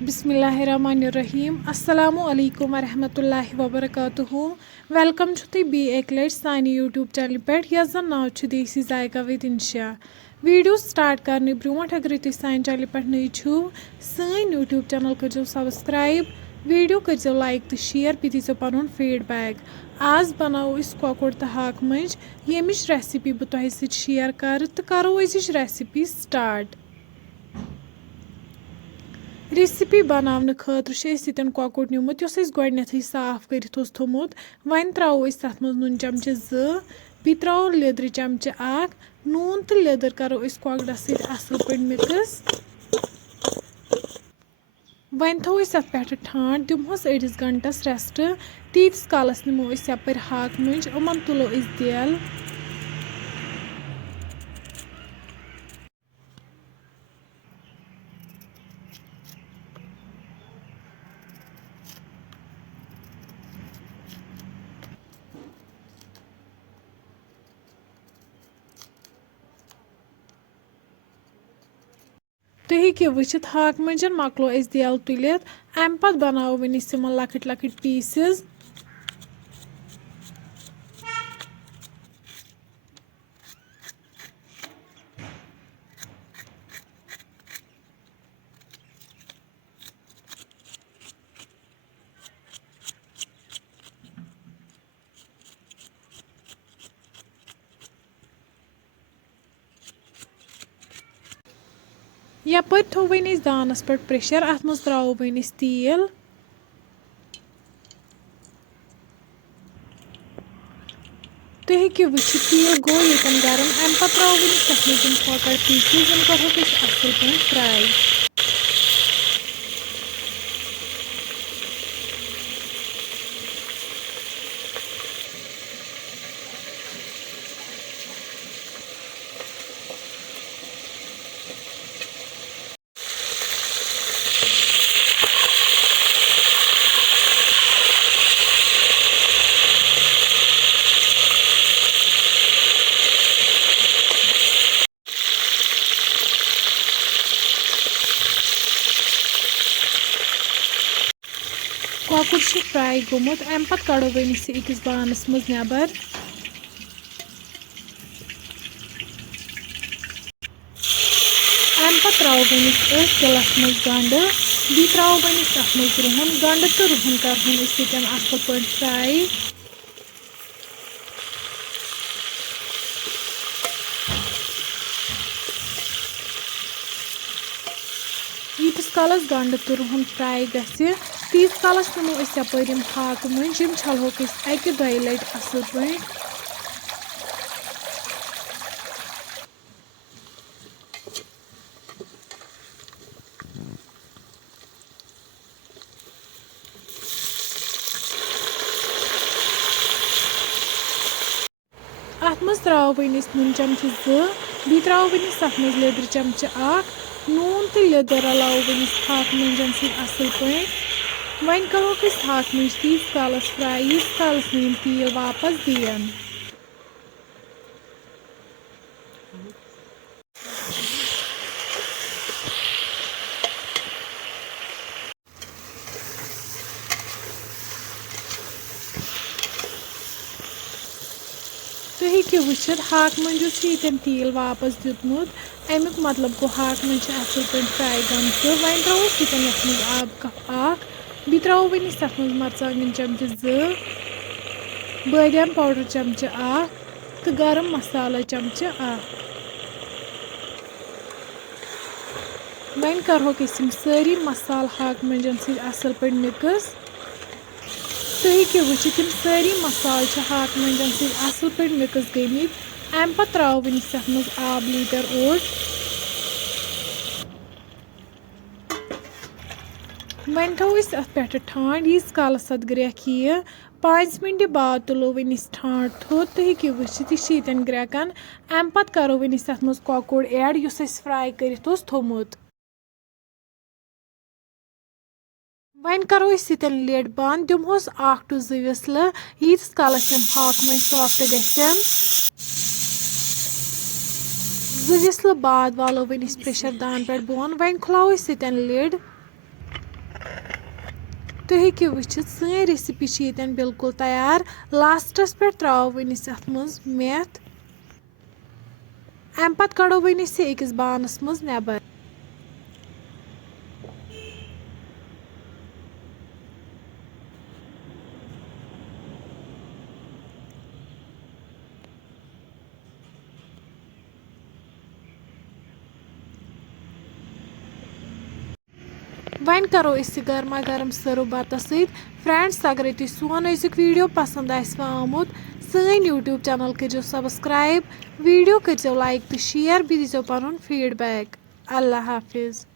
बिस्मिल्लाहिर्रहमानिर्रहीम अस्सलामु अलैकुम वरहमतुल्लाहि वबरकातुहू वेलकम छु बी एक लट सानी यूट्यूब चैनल पे यस जन नाव छु देसी जायका विद इंशा वीडियो स्टार्ट करने ब्रोट अगर तुम सानी चैनल पे नई छु सन यूट्यूब चैनल कर सब्सक्राइब वीडियो कर लाइक तो शेयर बी दीजो पन फीडबैक आज बनाओ कोकुर तो हाक मंज यमिच रेसिपी बह तुह शेयर कर तो करो अजिच रेसिपी स्टार्ट रेसिपी बनाने खतर कोकुर निमुत गोडनेथी साफ कर थोमुत वन त्रो तथ मज नून चमचे बी त्रो लिद्र चमचे नून तो लिद्र करो कोकड़स असल पे मिक्स वन थो तथ पे ठांड दिमोस अड़िस घंटस रेस्ट तीस कालस नमो यप हाक मंज उमन तुलो देल तुम हेकियो वुचित हाक मंज मकलो देल तुलित अम पत बनाओ वनिस लकट लकट पीसेस यपर थो वन दानस पे प्रेशर अत मज त्रो वन तेल तुम हेकियो वुचित तेल गो ये गरम अम पे त्रो वन तथ मज कोकड़ पीसेस करो असल पे फ्राई कोकुर फ्राई गोमुत अम पे कड़ो वन अकिस बानस मज नबर अम पे त्रो वन तिलस मज गंड बी त्रो वन तथ मज रुहन गंड तो रुहन कर असल पे फ्राई यीतिस कालस गंड तो रुहन फ्राई गि तीस कालस नमो यप हाक मंज छलहोक अकि दो लट असल पे अत मज त्रो वन नून चमचे बी त्रो वन तथ मज लिद्र चमचे नून तो लिद्र रलाओ वन हाक मंजन असल पे वन करो हाक मंज तीस कालस फ्राई यीस कालस नीम तेल वापस दियन तुम हेकियो वुचित हाक मंज ये तेल वापस दितमुत अमुक मतलब गो हाक मंज असल पे फ्राई गमत वन त्रोस ये आब कप बी त्रो वन तथ मज मरचांगन चमचे बादियान पाउडर चमचे तो गरम मसाला चमचे वन करोक सारी मसाल हाक मंजन असल पे मिक्स तुम हेकियो वुचित सारी मसाल हाक मंजन असल पे मिक्स गमत अम पे त्रो वन तथ मज आब लीटर ओट वन थो अत पे ठांड यीस कालस अत ग्रेख यह 5 मिनट बाद तुलो वन ठांड थोद तुम हेकियो वुचित ये ग्रेकन अम पे करो वन तथ मज कोकुर ऐड फ्राई कर थोमुत वन करो लिड बंद दिमोस 1 to 2 विसल यीतिस कालस हाक मंज सॉफ्ट गसन 2 विसल बाद वालो वन प्रेशर दान पे बोन वन खुलाओ लिड तुम हेकियो वुचित सही रेसिपी येतन बिल्कुल तैयार। लास्टस पे त्राव वनिस अथ मज मेथ अम पत कड़ो वनिस अकिस बानस मज नेबर। वन करो गर्मा गर्म सर्व बत फ्रेंड्स अगर तुम सोन अजुक वीडियो पसंद आमुत सन यूट्यूब चैनल करो सब्सक्राइब वीडियो करो लाइक तो शेयर बे दीजो पन फीडबैक। अल्लाह हाफिज़।